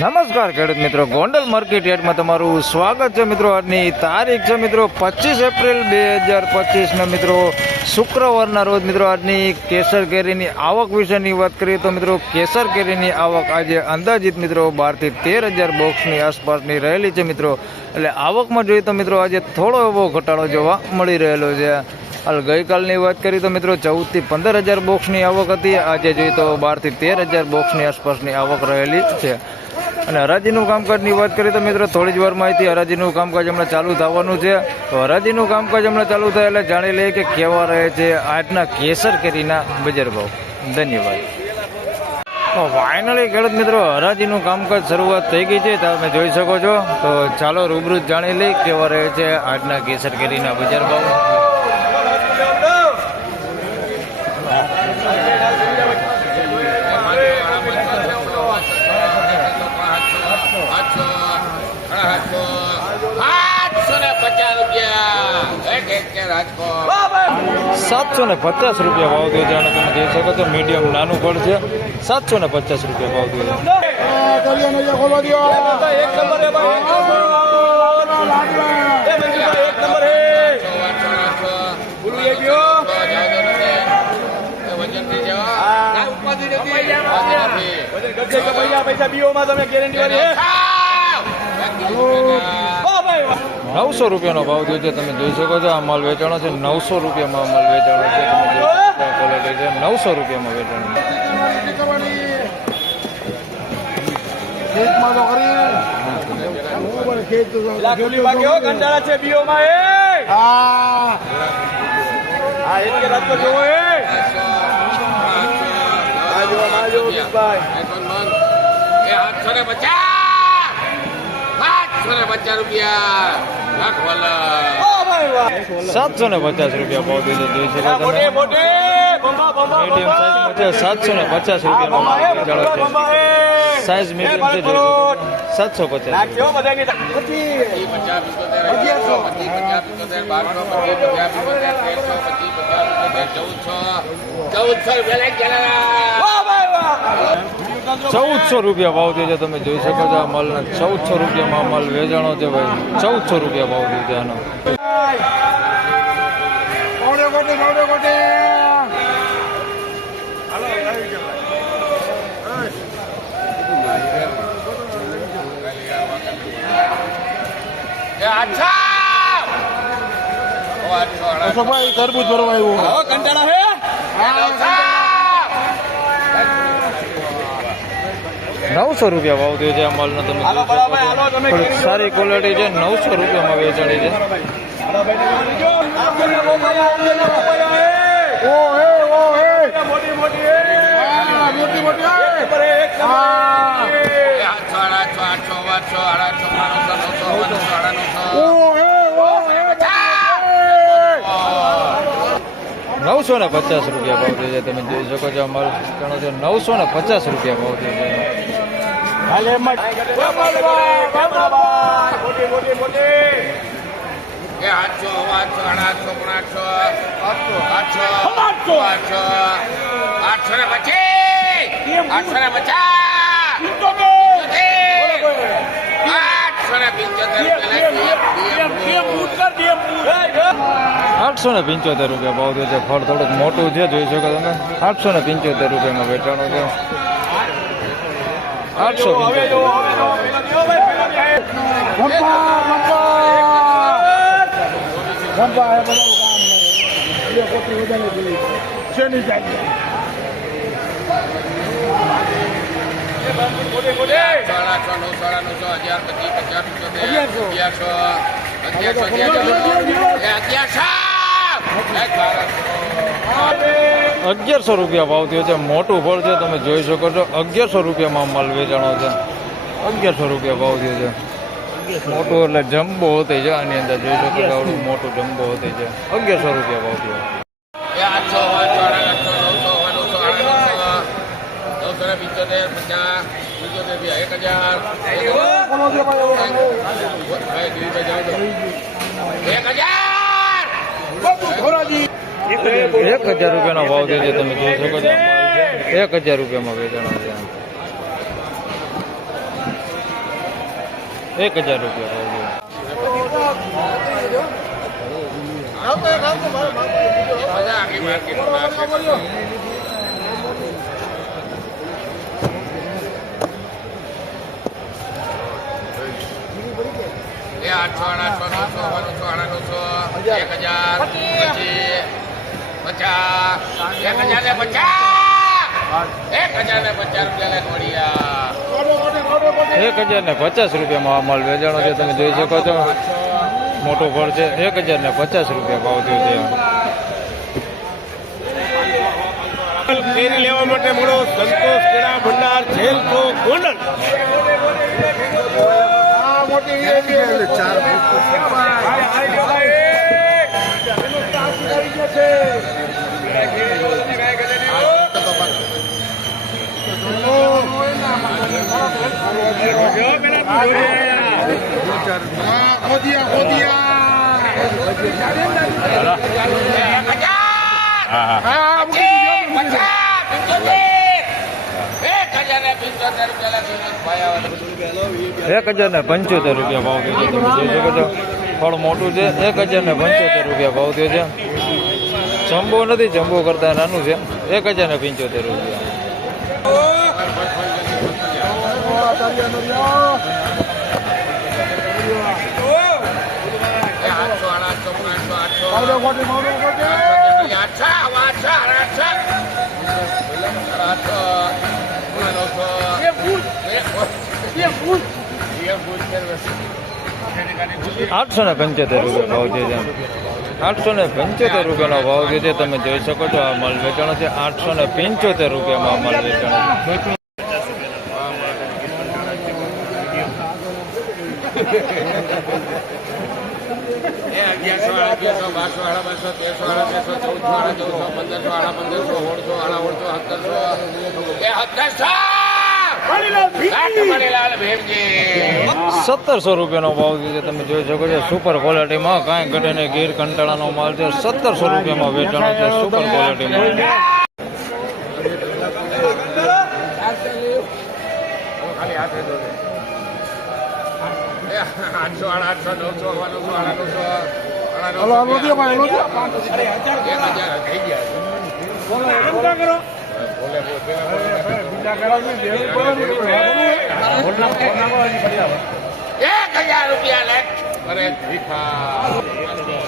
નમસ્કાર ખેડૂત મિત્રો, ગોંડલ માર્કેટ યાર્ડમાં તમારું સ્વાગત છે મિત્રો. આજની તારીખ છે મિત્રો 25 એપ્રિલ 2025 મિત્રો શુક્રવારના રોજ મિત્રો. આજની કેસર કેરીની આવક વિશેની વાત કરીએ તો મિત્રો કેસર કેરીની આવક આજે અંદાજિત મિત્રો 12 થી 13,000 બોક્સની આસપાસની રહેલી છે મિત્રો. એટલે આવકમાં જોઈએ તો મિત્રો આજે થોડો એવો ઘટાડો જોવા મળી રહેલો છે. હાલ ગઈકાલની વાત કરીએ તો મિત્રો 14 થી 15,000 બોક્સની આવક હતી. આજે જોઈએ તો 12 થી 13,000 બોક્સની આસપાસની આવક રહેલી છે. અને હરાજીનું કામકાજની વાત કરીએ તો મિત્રો થોડી જ વારમાં અહીંથી હરાજીનું કામકાજ હમણાં ચાલુ થવાનું છે. તો હરાજીનું કામકાજ હમણાં ચાલુ થાય એટલે જાણી લઈએ કે કેવા રહે છે આજના કેસર કેરીના બજાર ભાવ. ધન્યવાદ. તો ફાઇનલી ખેડૂત મિત્રો હરાજીનું કામકાજ શરૂઆત થઈ ગઈ છે, તમે જોઈ શકો છો. તો ચાલો રૂબરૂ જાણી લઈએ કેવા રહે છે આજના કેસર કેરીના બજાર ભાવ. ₹750 ભાવ થયો છે. અને તમે જોઈ શકો છો મીડિયમ નાનું ફળ છે. ₹750 ભાવ થયો છે. ₹900 ભાવ થયો છે. તમે જોઈ શકો છો આ માલ વેચાણો છે. ₹900 માલ વેચાણો છે. ક્વોલિટી છે. ₹900 વેચાણો. ₹750 ભાવ થયો છે. જોઈ શકો તમે મીડિયમ સાઈઝમાં છે. ₹750 સાઈઝ મીડિયમ છે. 750. ₹1,400 ભાવ થયો છે. તમે જોઈ શકો છો આ માલના ₹1,400 માલ વેચાણો છે ભાઈ. ₹1,400 ભાવ થયો છે આનો. તરબૂચ ભરવા આવ્યું કંટાળા હે. ₹900 ભાવ થયો છે આ માલનો. તમે સારી ક્વોલિટી છે. ₹900 વેચાણી છે. ₹950 ભાવ થયો છે. તમે જોઈ શકો છો માલ ઘણો છે. ₹950 ભાવ થયો છે. ₹875 ભાવ થયો છે. ફળ થોડુંક મોટું છે. જોઈ શકો તમે ₹875 વેચાણો છે. 1100 ભાવ થયો છે. મોટું ફળ છે. તમે જોઈ શકો છો ₹1100 માલ વેચાણો છે. ₹1100 ભાવ થયો છે. મોટું એટલે જમ્બો હોતી છે. આની અંદર જોઈ શકો છો મોટું જમ્બો હોતી છે. ₹1100 ભાવ થયો. ₹1000 1000 રૂપિયાનો ભાવ થયો છે. તમે જોઈ શકો છો 1000 રૂપિયામાં વેચાણો છે. 1000 રૂપિયા ભાવ છે. ₹1050 આ માલ વેચાણો છે. તમે જોઈ શકો છો મોટો ફળ છે. 1050 રૂપિયા ભાવ થયો છે. કેરી લેવા માટે મળો સંતોષ કેળા ભંડાર જેલ ચોક ગોંડલ. ₹1075 ભાવ થયો છે. તમે જોઈ શકો છો ફળ મોટું છે. 1075 રૂપિયા ભાવ થયો છે. જમ્બો નથી, જમ્બો કરતા નાનું છે. 1075 રૂપિયા. ₹875 ભાવ છે. 875 રૂપિયાનો ભાવ છે. તમે જોઈ શકો છો આ માલ વેચાણો છે. 875 રૂપિયામાં આ માલ વેચાણો છે. ₹1700 ભાવ છે. તમે જોઈ શકો છો સુપર ક્વોલિટીમાં કાંઈ ઘટે નહીં. ગીર કંટાળાનો માલ છે. ₹1700 વેચાણો છે સુપર ક્વોલિટીમાં.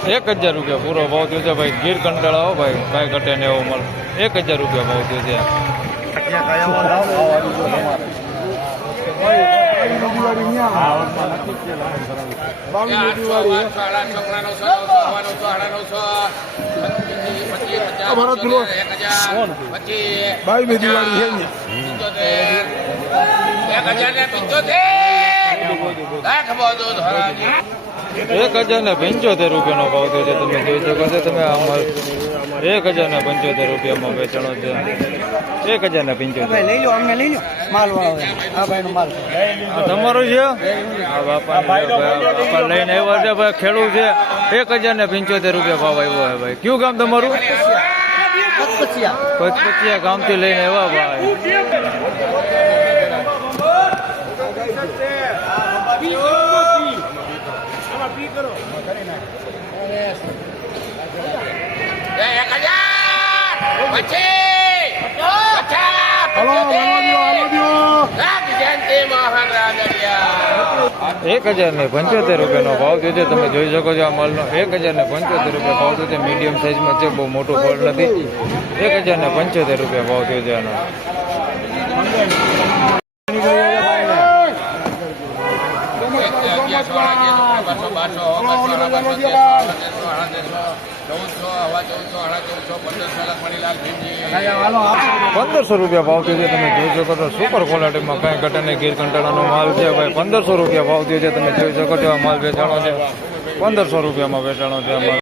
₹1000 પૂરો ભાવ થયો છે ભાઈ. ગીર કંટાળા હો ભાઈ, કાંઈ ઘટે ને એવો માલ. ₹1000 ભાવ થયો છે. ₹1075 ભાવ થયો છે. તમે જોઈ શકો છો. તમે આમાં ₹1075 વેચાણો છે. 1075 તમારું છે. બાપા લઈને આવ્યા છે ભાઈ. ખેડૂત છે. ₹1075 ભાવ આવ્યો છે ભાઈ. કયું ગામ તમારું? પચપચિયા ગામથી લઈને આવ્યા ભાઈ. ₹1075 ભાવ થયો છે. તમે જોઈ શકો છો આ માલનો. ₹1075 ભાવ થયો છે. મીડિયમ સાઇઝમાં છે, બહુ મોટું ફળ નથી. ₹1075 ભાવ થયો છે આનો. ₹1500 ભાવ થયો છે. તમે જોઈ શકો છો સુપર ક્વોલિટીમાં કાંઈ ઘટે નહીં. ગીર કંટાળાનો માલ છે ભાઈ. ₹1500 ભાવ થયો છે. તમે જોઈ શકો છો આ માલ વેચાણો છે. ₹1500 વેચાણો છે આ માલ.